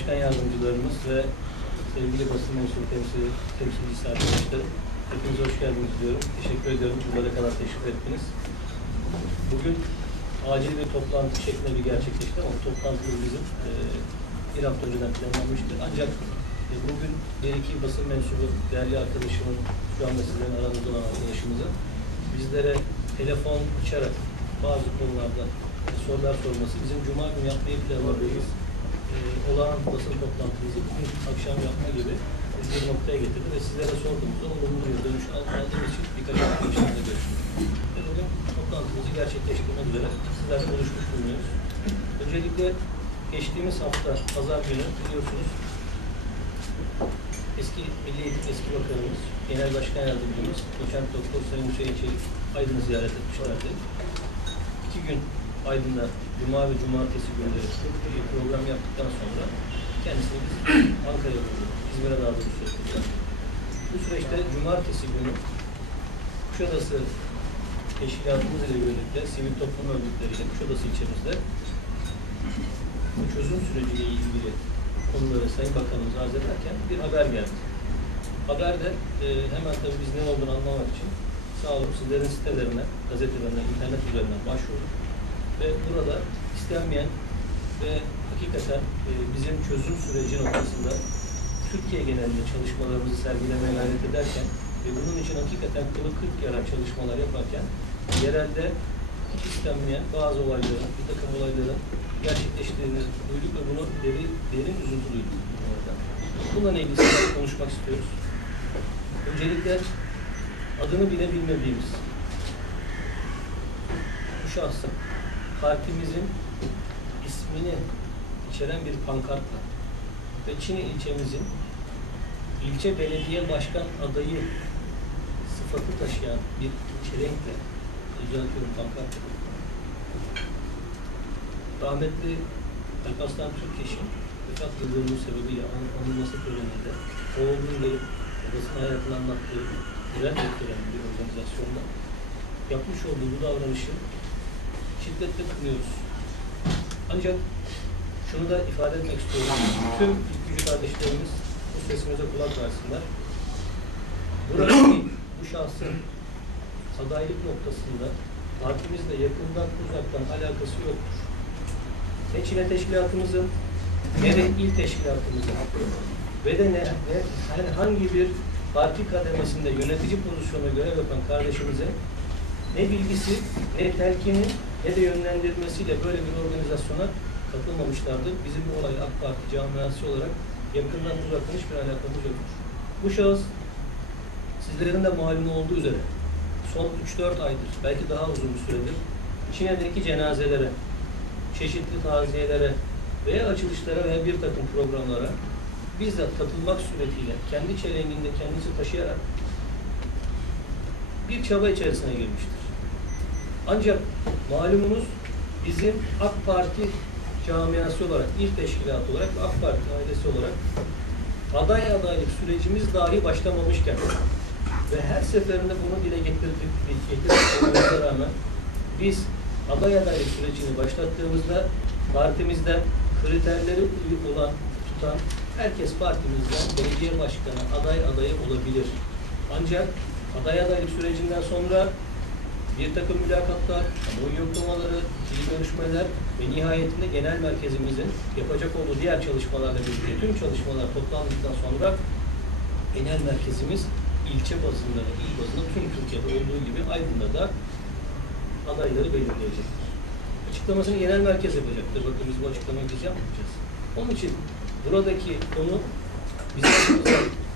başkan yardımcılarımız ve sevgili basın mensubu temsil, temsilcisi arkadaşlarım. Hepinize hoş geldiniz diyorum. Teşekkür ediyorum. Buralara kadar teşrif ettiniz. Bugün acil bir toplantı şeklinde bir gerçekleşti ama bu toplantı bizim e, bir hafta önceden planlanmıştı. Ancak e, bugün bir iki basın mensubu değerli arkadaşımın şu anda sizlerin aranızda olan arkadaşımızın bizlere telefon açarak bazı konularda sorular sorması bizim cuma günü yapmayı planladığımız e, olağan basın toplantımızı bugün akşam yapma gibi bir noktaya getirdi ve sizlere sorduğumuzda olumlu bir dönüş aldığımız için birkaç arkadaşımızla görüştük. Ve bugün toplantımızı gerçekleştirmek üzere sizlerle buluşmuş bulunuyoruz. Öncelikle geçtiğimiz hafta pazar günü biliyorsunuz eski Milli Eğitim Eski Bakanımız, Genel Başkan Yardımcımız, Doçent Doktor Sayın Hüseyin Çelik Aydın'ı ziyaret etmişlerdi. İki gün Aydın'da Cuma ve Cumartesi günleri program yaptıktan sonra kendisini biz Ankara'ya bulduk. İzmir'e daha doğrusu. Bu süreçte Cumartesi günü Kuşadası teşkilatımız ile birlikte sivil toplum örgütleriyle Kuşadası ilçemizde bu çözüm süreciyle ilgili konuları Sayın Bakanımız arz ederken bir haber geldi. Haberde e, hemen tabii biz ne olduğunu anlamak için sağ olun sizlerin sitelerine, gazetelerine, internet üzerinden başvurduk. Ve burada istenmeyen ve hakikaten e, bizim çözüm süreci noktasında Türkiye genelinde çalışmalarımızı sergilemeye gayret ederken ve bunun için hakikaten kılı kırk yaran çalışmalar yaparken yerelde hiç istenmeyen bazı olayların, bir takım olayların gerçekleştiğini duyduk ve bunu derin, derin üzüntü duyduk. bu arada. Bununla ilgili konuşmak istiyoruz. Öncelikle adını bile bilmediğimiz bu şahsın partimizin ismini içeren bir pankartla ve Çin'i ilçemizin ilçe belediye başkan adayı sıfatı taşıyan bir çelenkle düzeltiyorum pankart. Rahmetli Alparslan Türkeş'in vefat yıldönümü sebebiyle an- anılması töreninde oğlunun gelip babasının hayatını anlattığı direnç gösteren bir organizasyonda yapmış olduğu bu davranışı şiddetle kınıyoruz. Ancak şunu da ifade etmek istiyorum. Tüm ülkücü kardeşlerimiz bu sesimize kulak versinler. Buradaki bu şahsın adaylık noktasında partimizle yakından uzaktan alakası yoktur. Ne Çin'e teşkilatımızın ne de il teşkilatımızın ve de ne, ne herhangi bir parti kademesinde yönetici pozisyonuna görev yapan kardeşimize ne bilgisi, ne telkini, ne de yönlendirmesiyle böyle bir organizasyona katılmamışlardır. Bizim bu olay AK Parti camiası olarak yakından uzaktan hiçbir alakamız yoktur. Bu şahıs sizlerin de malumu olduğu üzere son 3-4 aydır, belki daha uzun bir süredir Çin'deki cenazelere, çeşitli taziyelere veya açılışlara veya bir takım programlara bizzat katılmak suretiyle kendi çelenginde kendisi taşıyarak bir çaba içerisine girmiştir. Ancak malumunuz bizim AK Parti camiası olarak, il teşkilatı olarak AK Parti ailesi olarak aday adaylık sürecimiz dahi başlamamışken ve her seferinde bunu dile getirdik, getirdik rağmen biz aday adaylık sürecini başlattığımızda partimizden kriterleri olan, tutan herkes partimizden belediye başkanı aday adayı olabilir. Ancak aday adaylık sürecinden sonra bir takım mülakatlar, kamuoyu yoklamaları, ikili görüşmeler ve nihayetinde genel merkezimizin yapacak olduğu diğer çalışmalarla birlikte tüm çalışmalar toplandıktan sonra genel merkezimiz ilçe bazında ve il bazında tüm Türkiye'de olduğu gibi Aydın'da da adayları belirleyecektir. Açıklamasını genel merkez yapacaktır. Bakın biz bu açıklamayı biz yapmayacağız. Onun için buradaki konu bizim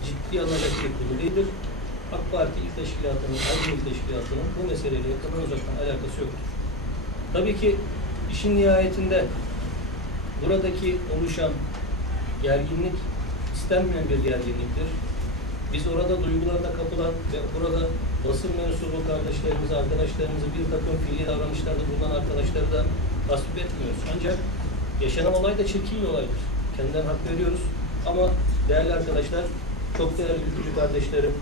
ciddi alınacak bir konu değildir. AK Parti İl Teşkilatı'nın, Aydın İl Teşkilatı'nın bu meseleyle yakından uzaktan alakası yoktur. Tabii ki işin nihayetinde buradaki oluşan gerginlik istenmeyen bir gerginliktir. Biz orada duygularına kapılan ve burada basın mensubu kardeşlerimizi, arkadaşlarımızı bir takım fiili davranışlarda bulunan arkadaşları da tasvip etmiyoruz. Ancak yaşanan olay da çirkin bir olaydır. Kendilerine hak veriyoruz. Ama değerli arkadaşlar, çok değerli ülkücü kardeşlerim,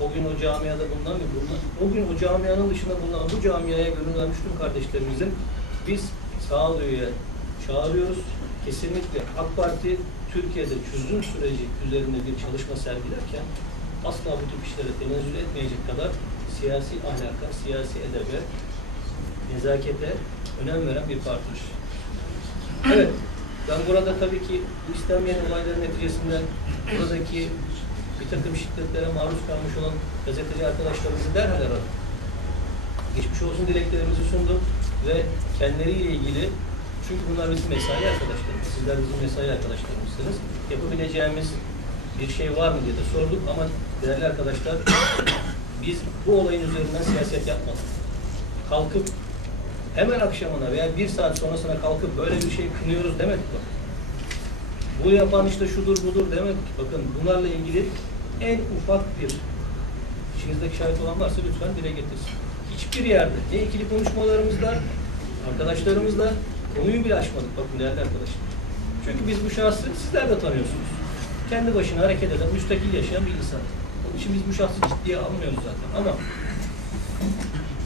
o gün o camiada bulunan ve bulunan, o gün o camianın dışında bulunan bu camiaya gönül tüm kardeşlerimizin biz sağduyuya çağırıyoruz. kesinlikle AK Parti Türkiye'de çözüm süreci üzerinde bir çalışma sergilerken asla bu tip işlere tenezzül etmeyecek kadar siyasi ahlaka, siyasi edebe, nezakete önem veren bir partidir. Evet, ben burada tabii ki istenmeyen olayların neticesinde buradaki bir takım şiddetlere maruz kalmış olan gazeteci arkadaşlarımızı derhal aradım. Geçmiş olsun dileklerimizi sundum ve kendileriyle ilgili çünkü bunlar bizim mesai arkadaşlarımız, sizler bizim mesai arkadaşlarımızsınız. Yapabileceğimiz bir şey var mı diye de sorduk ama değerli arkadaşlar biz bu olayın üzerinden siyaset yapmadık. Kalkıp hemen akşamına veya bir saat sonrasına kalkıp böyle bir şey kınıyoruz demedik bak. Bu yapan işte şudur budur demedik. Bakın bunlarla ilgili en ufak bir içinizdeki şahit olan varsa lütfen dile getirsin. Hiçbir yerde ne ikili konuşmalarımızda arkadaşlarımızla konuyu bile açmadık bakın değerli arkadaşlar. Çünkü biz bu şahsı sizler de tanıyorsunuz. Kendi başına hareket eden, müstakil yaşayan bir insan. Onun için biz bu şahsı ciddiye almıyoruz zaten ama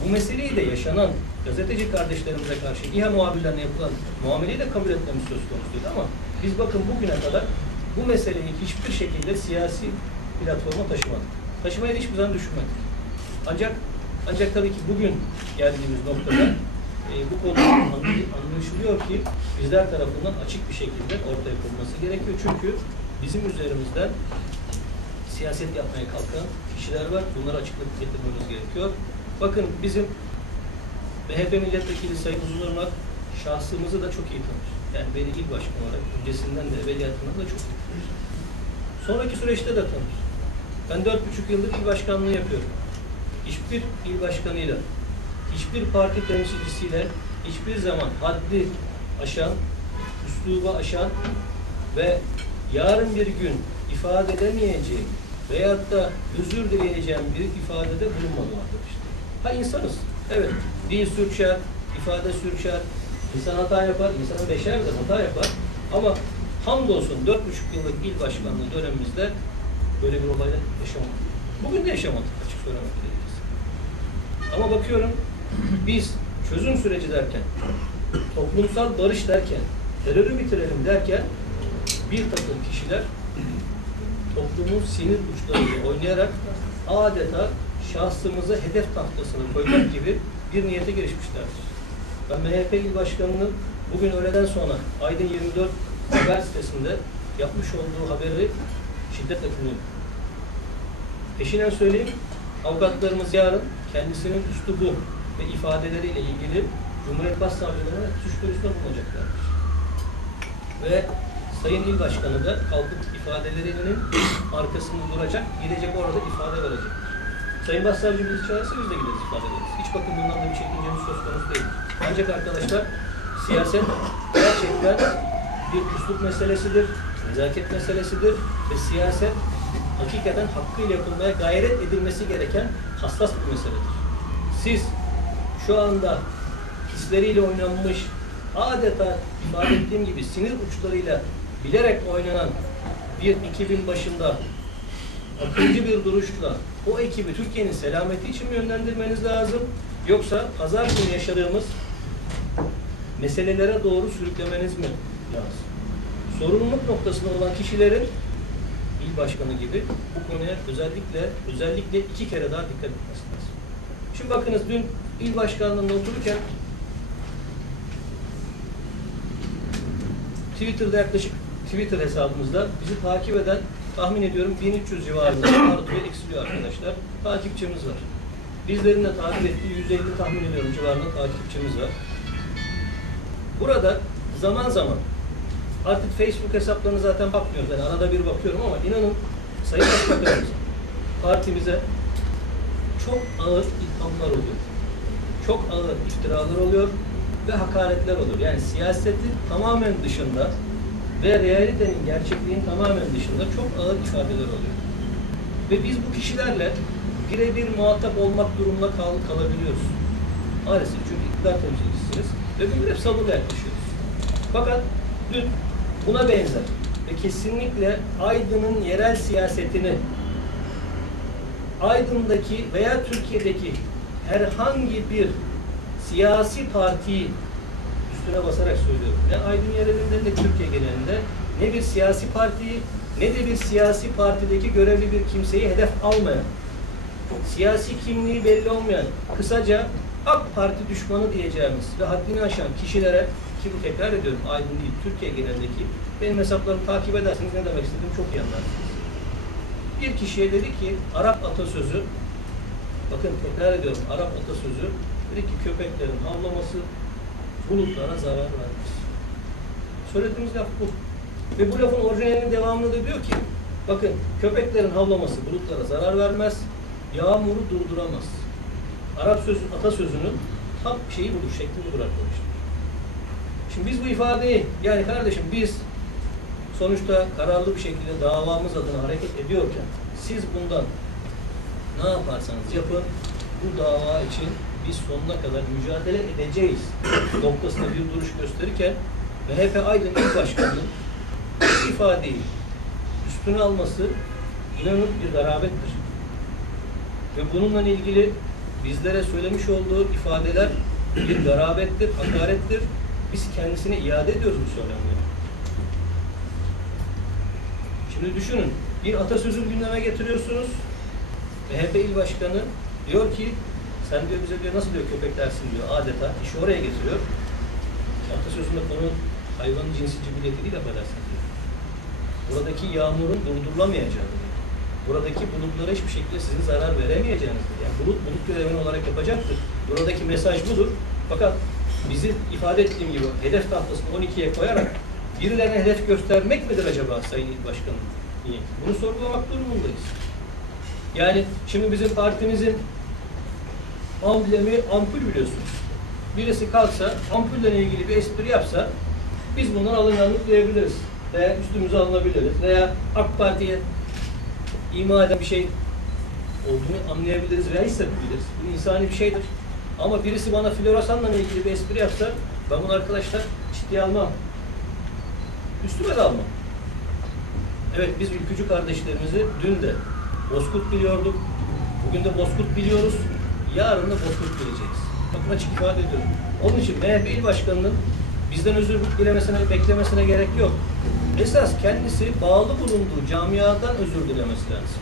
bu meseleyi de yaşanan gazeteci kardeşlerimize karşı İHA muhabirlerine yapılan muameleyi de kabul etmemiz söz konusuydu ama biz bakın bugüne kadar bu meseleyi hiçbir şekilde siyasi platforma taşımadık. Taşımayı da hiçbir zaman düşünmedik. Ancak ancak tabii ki bugün geldiğimiz noktada e, bu konu anlı- anlaşılıyor ki bizler tarafından açık bir şekilde ortaya konulması gerekiyor. Çünkü bizim üzerimizden siyaset yapmaya kalkan kişiler var. Bunlara açıklık getirmemiz gerekiyor. Bakın bizim MHP milletvekili Sayın Uzunurmak şahsımızı da çok iyi tanır. Yani beni il başkanı olarak öncesinden de evveliyatından da çok tanır. Sonraki süreçte de tanır. Ben dört buçuk yıldır il başkanlığı yapıyorum. Hiçbir il başkanıyla, hiçbir parti temsilcisiyle hiçbir zaman haddi aşan, üslubu aşan ve yarın bir gün ifade edemeyeceğim veyahut da özür dileyeceğim bir ifadede bulunmadım arkadaşlar. Ha insanız. Evet. Dil sürçer, ifade sürçer, insan hata yapar, insanın beşer de hata yapar. Ama hamdolsun dört buçuk yıllık il başkanlığı dönemimizde böyle bir olayla yaşamadık. Bugün de yaşamadık açık söylemek. Ama bakıyorum biz çözüm süreci derken, toplumsal barış derken, terörü bitirelim derken bir takım kişiler toplumun sinir uçlarıyla oynayarak adeta şahsımızı hedef tahtasına koymak gibi bir niyete girişmişlerdir. Ben MHP İl Başkanı'nın bugün öğleden sonra Aydın 24 haber sitesinde yapmış olduğu haberi şiddetle kınıyorum. Peşinen söyleyeyim, avukatlarımız yarın kendisinin üslubu ve ifadeleriyle ilgili Cumhuriyet Başsavcılığına suç duyurusunda bulunacaklardır. Ve Sayın İl Başkanı da kalkıp ifadelerinin arkasında duracak, gidecek orada ifade verecek. Sayın Başsavcı bizi çağırsa biz de gideriz ifade ederiz. Hiç bakın bundan da bir çekincemiz söz konusu değil. Ancak arkadaşlar siyaset gerçekten bir üslup meselesidir, nezaket meselesidir ve siyaset hakikaten hakkıyla yapılmaya gayret edilmesi gereken hassas bir meseledir. Siz şu anda hisleriyle oynanmış, adeta ifade ettiğim gibi sinir uçlarıyla bilerek oynanan bir ekibin başında akılcı bir duruşla o ekibi Türkiye'nin selameti için mi yönlendirmeniz lazım? Yoksa pazar günü yaşadığımız meselelere doğru sürüklemeniz mi lazım? Sorumluluk noktasında olan kişilerin il başkanı gibi bu konuya özellikle özellikle iki kere daha dikkat etmesi lazım. Şimdi bakınız dün il başkanlığında otururken Twitter'da yaklaşık Twitter hesabımızda bizi takip eden tahmin ediyorum 1300 civarında artıyor eksiliyor arkadaşlar. Takipçimiz var. Bizlerin de takip ettiği 150 tahmin ediyorum civarında takipçimiz var. Burada zaman zaman artık Facebook hesaplarını zaten bakmıyoruz. Yani arada bir bakıyorum ama inanın Sayın Başbakanımız partimize çok ağır ithamlar oluyor. Çok ağır iftiralar oluyor ve hakaretler oluyor. Yani siyasetin tamamen dışında ve realitenin, gerçekliğin tamamen dışında çok ağır ifadeler oluyor. Ve biz bu kişilerle birebir muhatap olmak durumunda kal kalabiliyoruz. Maalesef çünkü iktidar temsilcisiniz biz hep sabırla yaklaşıyoruz. Fakat dün buna benzer ve kesinlikle Aydın'ın yerel siyasetini Aydın'daki veya Türkiye'deki herhangi bir siyasi partiyi üstüne basarak söylüyorum. Ne Aydın yerelinde ne Türkiye genelinde ne bir siyasi partiyi ne de bir siyasi partideki görevli bir kimseyi hedef almayan, siyasi kimliği belli olmayan, kısaca AK Parti düşmanı diyeceğimiz ve haddini aşan kişilere ki bu tekrar ediyorum Aydın değil Türkiye genelindeki benim hesaplarımı takip ederseniz ne demek istediğimi çok iyi anlarsınız. Bir kişiye dedi ki Arap atasözü bakın tekrar ediyorum Arap atasözü dedi ki köpeklerin havlaması bulutlara zarar vermez. Söylediğimiz laf bu. Ve bu lafın orijinalinin devamında da diyor ki bakın köpeklerin havlaması bulutlara zarar vermez, yağmuru durduramaz. Arap sözü, atasözünün tam şeyi budur, şekli budur arkadaşlar. Şimdi biz bu ifadeyi, yani kardeşim biz sonuçta kararlı bir şekilde davamız adına hareket ediyorken siz bundan ne yaparsanız yapın bu dava için biz sonuna kadar mücadele edeceğiz noktasında bir duruş gösterirken MHP Aydın İl Başkanı'nın ifadeyi üstüne alması inanın bir garabettir. Ve bununla ilgili bizlere söylemiş olduğu ifadeler bir garabettir, hakarettir. Biz kendisine iade ediyoruz bu söylemleri. Şimdi düşünün, bir atasözü gündeme getiriyorsunuz. MHP il başkanı diyor ki, sen diyor bize diyor nasıl diyor köpek dersin diyor adeta. işi oraya getiriyor. Atasözünde konu hayvanın cinsi cibiliyeti değil affedersiniz. Buradaki yağmurun durdurulamayacağını. Buradaki bulutlara hiçbir şekilde sizin zarar veremeyeceğiniz diyor. Yani bulut bulut görevini olarak yapacaktır. Buradaki mesaj budur. Fakat bizi ifade ettiğim gibi hedef tahtasını 12'ye koyarak birilerine hedef göstermek midir acaba Sayın İl Başkanım? Bunu sorgulamak durumundayız. Yani şimdi bizim partimizin amblemi ampul biliyorsunuz. Birisi kalksa ampulle ilgili bir espri yapsa biz bundan alınganlık duyabiliriz. Veya üstümüze alınabiliriz. Veya AK Parti'ye ima eden bir şey olduğunu anlayabiliriz veya hissedebiliriz. Bu insani bir şeydir. Ama birisi bana floresanla ilgili bir espri yapsa ben bunu arkadaşlar ciddiye almam. Üstüme de almam. Evet biz ülkücü kardeşlerimizi dün de Bozkurt biliyorduk. Bugün de Bozkurt biliyoruz. Yarın da Bozkurt bileceğiz. Bakın açık ifade ediyorum. Onun için MHP il başkanının bizden özür dilemesine, beklemesine gerek yok. Esas kendisi bağlı bulunduğu camiadan özür dilemesi lazım.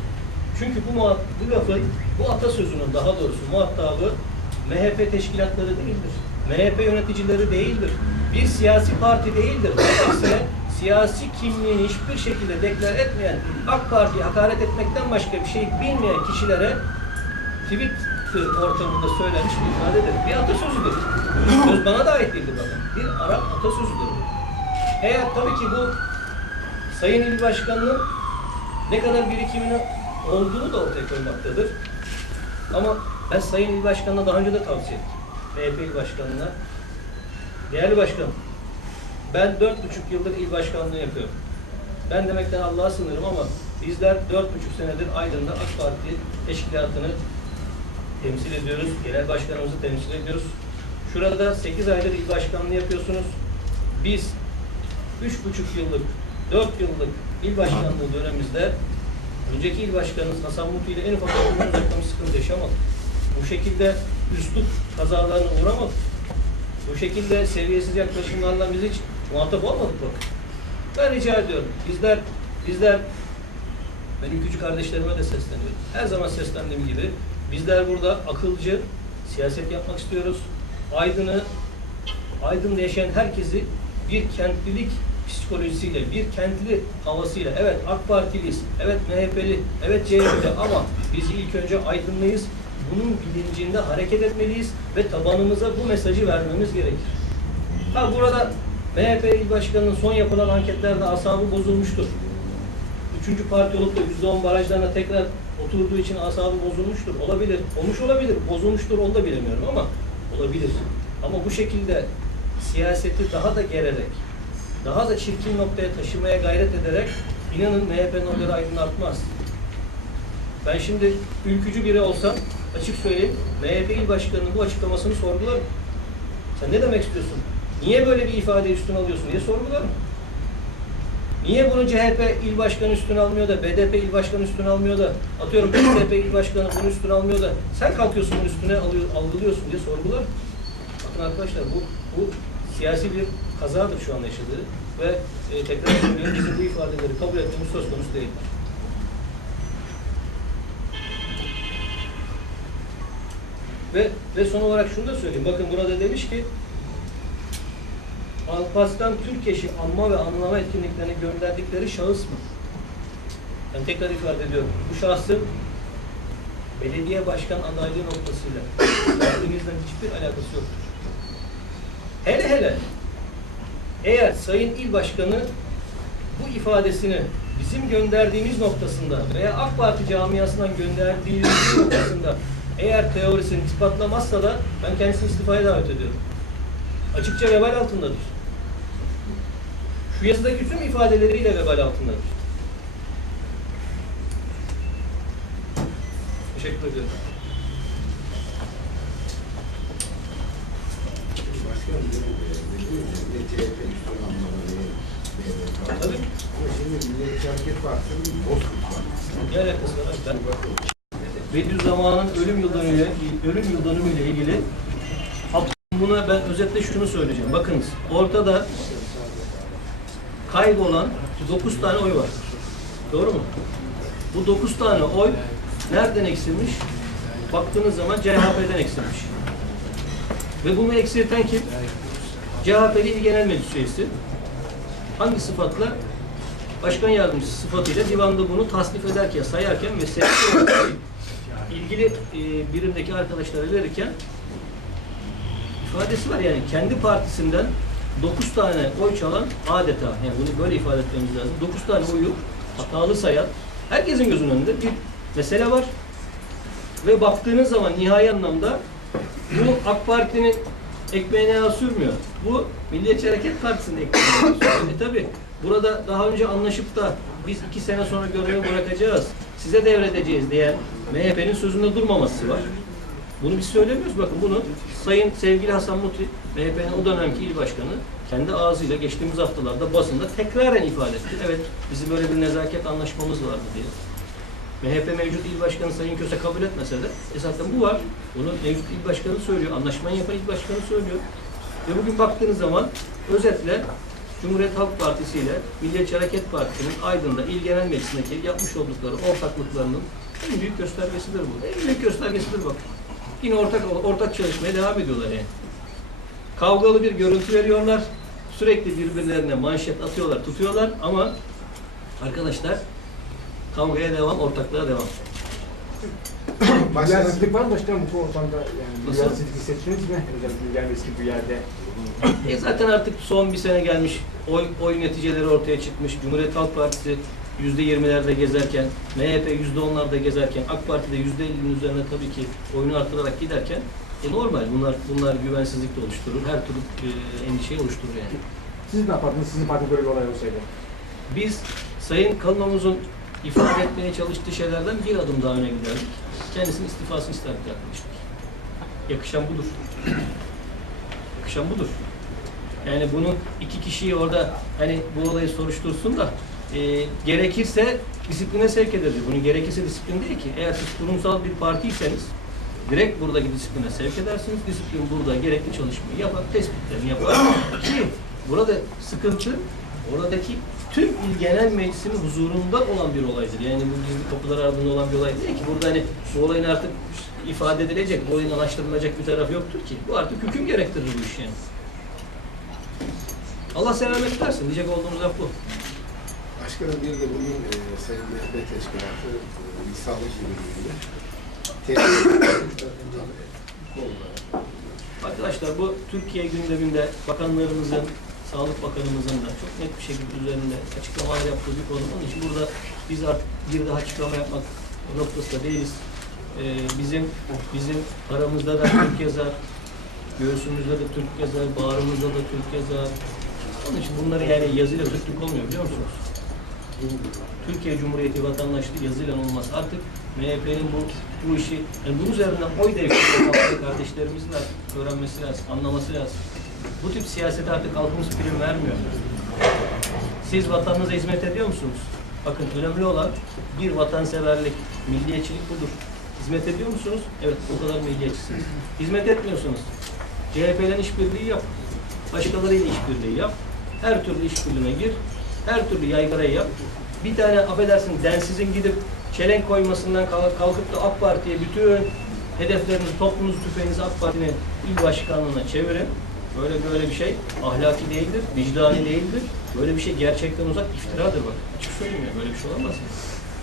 Çünkü bu, muhat- bu atasözünün daha doğrusu muhatabı MHP teşkilatları değildir. MHP yöneticileri değildir. Bir siyasi parti değildir. Aksine siyasi kimliğini hiçbir şekilde deklar etmeyen, AK Parti'ye hakaret etmekten başka bir şey bilmeyen kişilere Twitter ortamında söylenmiş bir ifadedir. Bir atasözüdür. Söz bana da ait değildir bakın. Bir Arap atasözüdür. Eğer tabii ki bu Sayın İl Başkanı'nın ne kadar birikimini olduğu da ortaya koymaktadır. Ama ben Sayın İl Başkanı'na daha önce de tavsiye ettim. MHP İl Başkanı'na. Değerli Başkanım, ben dört buçuk yıldır il başkanlığı yapıyorum. Ben demekten Allah'a sınırım ama bizler dört buçuk senedir Aydın'da AK Parti teşkilatını temsil ediyoruz. Genel başkanımızı temsil ediyoruz. Şurada 8 aydır il başkanlığı yapıyorsunuz. Biz üç buçuk yıllık, dört yıllık il başkanlığı dönemimizde önceki il başkanımız Hasan Mutlu ile en ufak bir uzakta bir sıkıntı yaşamadık. Bu şekilde üslup kazalarına uğramadık. Bu şekilde seviyesiz yaklaşımlarla biz hiç muhatap olmadık bak. Ben rica ediyorum. Bizler, bizler benim küçük kardeşlerime de sesleniyorum. Her zaman seslendiğim gibi bizler burada akılcı siyaset yapmak istiyoruz. Aydın'ı, Aydın'da yaşayan herkesi bir kentlilik psikolojisiyle, bir kentli havasıyla, evet AK Partiliyiz, evet MHP'li, evet CHP'li ama biz ilk önce Aydınlıyız. Bunun bilincinde hareket etmeliyiz ve tabanımıza bu mesajı vermemiz gerekir. Ha burada MHP İl Başkanı'nın son yapılan anketlerde asabı bozulmuştur. Üçüncü parti olup da %10 barajlarına tekrar oturduğu için asabı bozulmuştur. Olabilir. Olmuş olabilir. Bozulmuştur onu da bilemiyorum ama olabilir. Ama bu şekilde siyaseti daha da gererek, daha da çirkin noktaya taşımaya gayret ederek inanın MHP'nin oyları aydınlatmaz. Ben şimdi ülkücü biri olsam açık söyleyeyim MHP il başkanının bu açıklamasını sorgularım. Sen ne demek istiyorsun? Niye böyle bir ifade üstüne alıyorsun diye sorgularım. Niye bunu CHP il başkanı üstüne almıyor da BDP il başkanı üstüne almıyor da atıyorum BDP il başkanı bunu üstüne almıyor da sen kalkıyorsun bunun üstüne alıyor, algılıyorsun diye sorgularım. Bakın arkadaşlar bu, bu siyasi bir kazadır şu an yaşadığı ve e, tekrar söylüyorum bizim bu ifadeleri kabul etmemiz söz konusu değil. Ve, ve son olarak şunu da söyleyeyim. Bakın burada demiş ki Alparslan Türkeş'i anma ve anlama etkinliklerine gönderdikleri şahıs mı? Ben tekrar ifade ediyorum. Bu şahsın belediye başkan adaylığı noktasıyla partimizden hiçbir alakası yoktur. Hele hele eğer Sayın İl Başkanı bu ifadesini bizim gönderdiğimiz noktasında veya AK Parti camiasından gönderdiğimiz noktasında eğer teorisini ispatlamazsa da ben kendisini istifaya davet ediyorum. Açıkça vebal altındadır. Şu yazıdaki tüm ifadeleriyle vebal altındadır. Teşekkür ediyorum. Başkanım benim e, dediğim gibi ne CHP üstün anlamını ne Tabii. Ama şimdi Milliyetçi Hareket Partisi'nin bozkurt var. Ne alakası var? Ben Bakın Bediüzzaman'ın ölüm yıl dönümüyle, ölüm yıl dönümüyle ilgili buna ben özetle şunu söyleyeceğim. Bakınız ortada kaybolan 9 tane oy var. Doğru mu? Bu 9 tane oy nereden eksilmiş? Baktığınız zaman CHP'den eksilmiş. Ve bunu eksilten kim? CHP'li İl Genel Meclis Üyesi. Hangi sıfatla? Başkan yardımcısı sıfatıyla divanda bunu tasnif ederken, sayarken ve sevki ilgili e, birimdeki arkadaşlara verirken ifadesi var yani kendi partisinden 9 tane oy çalan adeta yani bunu böyle ifade etmemiz lazım. 9 tane oyu hatalı sayan herkesin gözünün önünde bir mesele var. Ve baktığınız zaman nihai anlamda bu AK Parti'nin ekmeğine yağ sürmüyor. Bu Milliyetçi Hareket Partisi'nin ekmeğine yağ sürüyor. E tabi burada daha önce anlaşıp da biz iki sene sonra görevi bırakacağız, size devredeceğiz diyen MHP'nin sözünde durmaması var. Bunu biz söylemiyoruz. Bakın bunu Sayın sevgili Hasan Mutlu, MHP'nin o dönemki il başkanı kendi ağzıyla geçtiğimiz haftalarda basında tekraren ifade etti. Evet bizim böyle bir nezaket anlaşmamız vardı diye. MHP mevcut il başkanı Sayın Köse kabul etmese de esasen bu var. Bunu mevcut il başkanı söylüyor. Anlaşmayı yapan il başkanı söylüyor. Ve bugün baktığınız zaman özetle Cumhuriyet Halk Partisi ile Milliyetçi Hareket Partisi'nin Aydın'da il genel meclisindeki yapmış oldukları ortaklıklarının en büyük göstergesidir bu. En büyük göstergesidir bak. Yine ortak ortak çalışmaya devam ediyorlar yani. Kavgalı bir görüntü veriyorlar. Sürekli birbirlerine manşet atıyorlar, tutuyorlar ama arkadaşlar kavgaya devam, ortaklığa devam. Güvensizlik var mı başkanım bu ortamda? Yani Nasıl? hissettiniz mi? Özellikle gelmesi bu yerde. E zaten artık son bir sene gelmiş, oy, oy neticeleri ortaya çıkmış. Cumhuriyet Halk Partisi yüzde yirmilerde gezerken, MHP yüzde onlarda gezerken, AK Parti de yüzde ellinin üzerine tabii ki oyunu artırarak giderken e normal bunlar bunlar güvensizlik de oluşturur. Her türlü e, endişeyi oluşturur yani. Siz ne yapardınız? Sizin parti böyle bir olay olsaydı. Biz Sayın Kalınamızın ifade etmeye çalıştığı şeylerden bir adım daha öne giderdik. Kendisinin istifasını isterdik arkadaşlar. Yakışan budur. Yakışan budur. Yani bunu iki kişiyi orada hani bu olayı soruştursun da e, gerekirse disipline sevk ederiz. Bunun gerekirse disiplin değil ki. Eğer siz kurumsal bir partiyseniz direkt buradaki disipline sevk edersiniz. Disiplin burada gerekli çalışmayı yapar, tespitlerini yapar. Ki burada sıkıntı oradaki tüm il genel meclisinin huzurunda olan bir olaydır. Yani bu gizli kapılar ardında olan bir olay değil ki. Burada hani bu olayın artık ifade edilecek, bu olayın araştırılacak bir taraf yoktur ki. Bu artık hüküm gerektirir bu iş yani. Allah selamet versin. Diyecek olduğumuz laf bu. Başkanım bir de bugün e, Sayın MHP Teşkilatı e, Sağlık Müdürlüğü'nde Arkadaşlar bu Türkiye gündeminde bakanlarımızın, Sağlık Bakanımızın da çok net bir şekilde üzerinde açıklamalar yaptığı bir konu. Onun için burada biz artık bir daha açıklama yapmak noktasında değiliz. Ee, bizim bizim aramızda da Türk yazar, göğsümüzde de Türk yazar, bağrımızda da Türk yazar. Onun için bunları yani yazıyla Türklük olmuyor biliyor musunuz? Türkiye Cumhuriyeti vatandaşlığı yazıyla olmaz. Artık MHP'nin bu bu işi, yani bunun üzerinden oy yapan kardeşlerimizin artık öğrenmesi lazım, anlaması lazım. Bu tip siyasete artık halkımız prim vermiyor. Siz vatanınıza hizmet ediyor musunuz? Bakın önemli olan bir vatanseverlik, milliyetçilik budur. Hizmet ediyor musunuz? Evet, o kadar milliyetçisiniz. Hizmet etmiyorsunuz. CHP'den işbirliği yap. Başkalarıyla işbirliği yap. Her türlü işbirliğine gir. Her türlü yaygarayı yap. Bir tane affedersin densizin gidip çelenk koymasından kalk- kalkıp da AK Parti'ye bütün hedeflerinizi, topunuzu, tüfeğinizi AK Parti'nin il başkanlığına çevirin. Böyle böyle bir şey ahlaki değildir, vicdani değildir. Böyle bir şey gerçekten uzak iftiradır bak. Açık söyleyeyim ya böyle bir şey olamaz.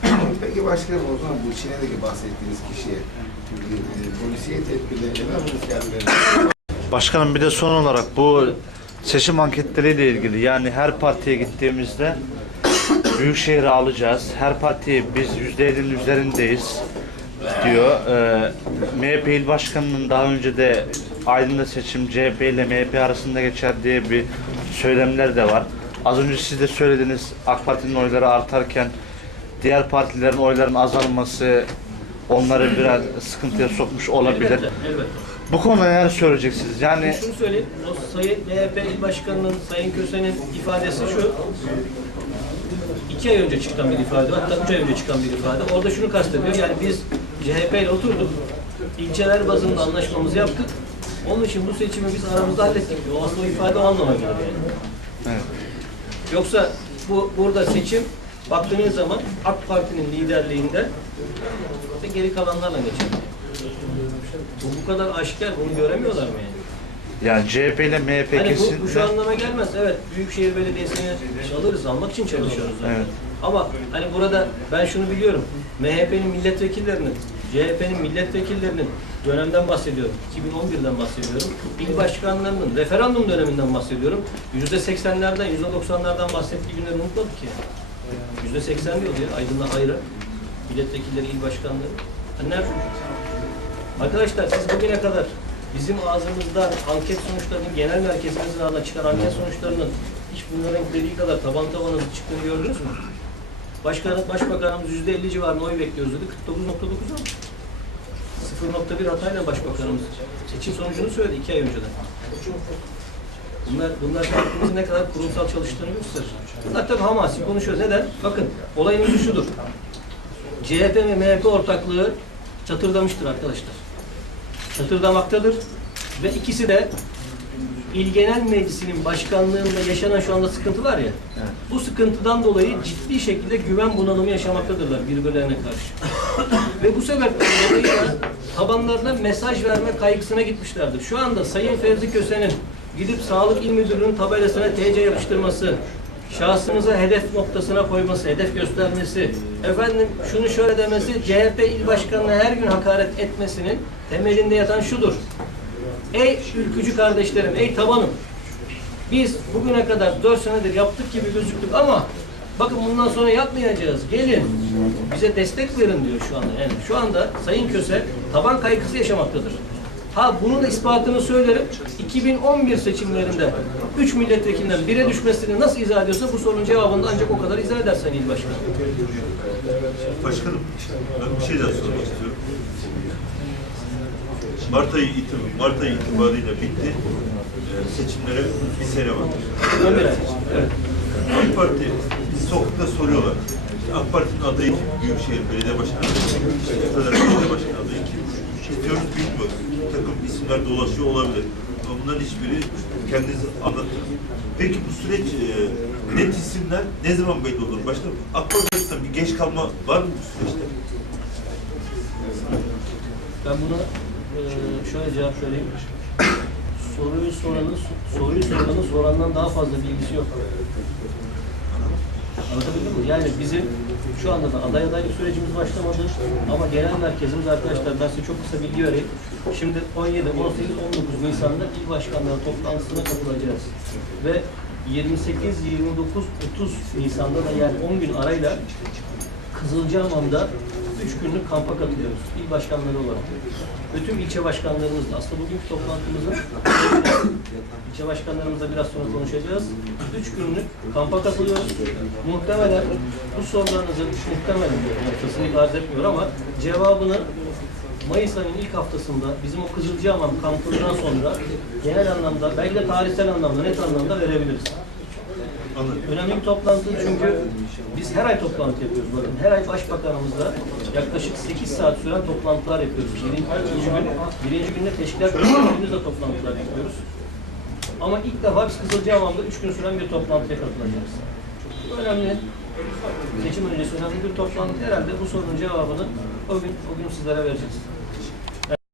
Peki başkanım o zaman bu Çin'deki bahsettiğiniz kişiye e, polisiye tedbirleri neden bunu kendilerine Başkanım bir de son olarak bu seçim anketleriyle ilgili yani her partiye gittiğimizde Büyükşehir'i alacağız. Her partiye biz %50'nin üzerindeyiz diyor. Ee, MHP il başkanının daha önce de Aydın'da seçim CHP ile MHP arasında geçer diye bir söylemler de var. Az önce siz de söylediniz AK Parti'nin oyları artarken diğer partilerin oylarının azalması onları biraz sıkıntıya sokmuş olabilir. Elbette, elbette. Bu konuda neler söyleyeceksiniz? Yani Şunu söyleyeyim, o Sayın MHP İl Başkanı'nın, Sayın Köse'nin ifadesi şu. iki ay önce çıkan bir ifade, hatta üç ay önce çıkan bir ifade. Orada şunu kastediyor, yani biz CHP ile oturduk, ilçeler bazında anlaşmamızı yaptık. Onun için bu seçimi biz aramızda hallettik. O aslında ifade o anlama geliyor yani. Evet. Yoksa bu burada seçim baktığınız zaman AK Parti'nin liderliğinde ve geri kalanlarla geçer. Bu bu kadar aşikar, bunu göremiyorlar mı yani? yani CHP ile MHP Hani bu, bu kesinlikle şu anlama gelmez. Evet, Büyükşehir Belediyesi'ni alırız, almak için çalışıyoruz zaten. Evet. Ama hani burada ben şunu biliyorum. MHP'nin milletvekillerinin, CHP'nin milletvekillerinin dönemden bahsediyorum. 2011'den bahsediyorum. İl başkanlarının referandum döneminden bahsediyorum. %80'lerden, %90'lardan bahsettiği günleri unutmadık ki. %80 diyordu ya, Aydın'la ayrı. Milletvekilleri, il başkanları. Nerede? Arkadaşlar siz bugüne kadar bizim ağzımızdan anket sonuçlarının genel merkezimizin ağzına çıkan anket sonuçlarının hiç bunların dediği kadar taban tabana çıktığını gördünüz mü? Başkan, başbakanımız yüzde elli civarında oy bekliyoruz dedi. 49.9 almış. 0.1 hatayla başbakanımız seçim sonucunu söyledi iki ay önceden. Bunlar, bunlar partimizin ne kadar kurumsal çalıştığını gösterir. Tabii hamasi konuşuyoruz. Neden? Bakın olayımız şudur. CHP ve MHP ortaklığı çatırdamıştır arkadaşlar. Çatırdamaktadır. Ve ikisi de İl Genel Meclisi'nin başkanlığında yaşanan şu anda sıkıntı var ya, bu sıkıntıdan dolayı ciddi şekilde güven bunalımı yaşamaktadırlar birbirlerine karşı. Ve bu sebepten dolayı da tabanlarına mesaj verme kaygısına gitmişlerdir. Şu anda Sayın Fevzi Köse'nin gidip Sağlık İl Müdürlüğü'nün tabelasına TC yapıştırması, şahsınıza hedef noktasına koyması, hedef göstermesi, efendim şunu şöyle demesi, CHP il başkanına her gün hakaret etmesinin temelinde yatan şudur. Ey ülkücü kardeşlerim, ey tabanım. Biz bugüne kadar dört senedir yaptık gibi gözüktük ama bakın bundan sonra yapmayacağız. Gelin bize destek verin diyor şu anda. Yani şu anda Sayın Köse taban kaygısı yaşamaktadır. Ha bunun da ispatını söylerim. 2011 seçimlerinde 3 milletvekilinden 1'e düşmesini nasıl izah ediyorsa bu sorunun cevabını da ancak o kadar izah eder Sayın İl Başkanı. Başkanım, ben bir şey daha sormak istiyorum. Mart ayı, itib Mart ayı itibarıyla bitti. Ee, seçimlere bir sene var. 11 ay. Evet. AK Parti, sokakta soruyorlar. AK Parti'nin adayı kim? Büyükşehir Belediye Başkanı adayı kim? Belediye Başkanı adayı kim? İstiyoruz bilmiyoruz. Bir takım isimler dolaşıyor olabilir. Ama bunların hiçbiri kendiniz anlatın. Peki bu süreç e, net isimler ne zaman belli olur? Başkanım, AK Parti'den bir geç kalma var mı bu süreçte? Ben buna eee, şöyle cevap vereyim. Soruyu soranın, soruyu soranın sorandan daha fazla bilgisi yok. Anlatabildim mi? Yani bizim şu anda da aday adaylık sürecimiz başlamadı ama genel merkezimiz arkadaşlar ben size çok kısa bilgi vereyim. Şimdi 17, 18, 19 Nisan'da il başkanları toplantısına katılacağız. Ve 28, 29, 30 Nisan'da da yani 10 gün arayla Kızılcahamam'da 3 günlük kampa katılıyoruz. İl başkanları olarak. Tüm ilçe başkanlarımızla. Aslında bugünkü toplantımızı ilçe başkanlarımızla biraz sonra konuşacağız. 3 günlük kampa katılıyoruz. Muhtemelen bu sorularınızın muhtemelen kesinlikle arz etmiyor ama cevabını Mayıs ayının ilk haftasında bizim o Kızılcahamam kampından sonra genel anlamda, belki de tarihsel anlamda, net anlamda verebiliriz. Anladım. Önemli bir toplantı çünkü biz her ay toplantı yapıyoruz. Bakın her ay başbakanımızla yaklaşık 8 saat süren toplantılar yapıyoruz. Birinci, ikinci gün, birinci günde teşkilat bölümlerimizle toplantılar yapıyoruz. Ama ilk defa biz Kızılcahamam'da üç gün süren bir toplantıya katılacağız. Önemli. Seçim öncesi önemli bir toplantı. Herhalde bu sorunun cevabını o gün, o gün sizlere vereceğiz.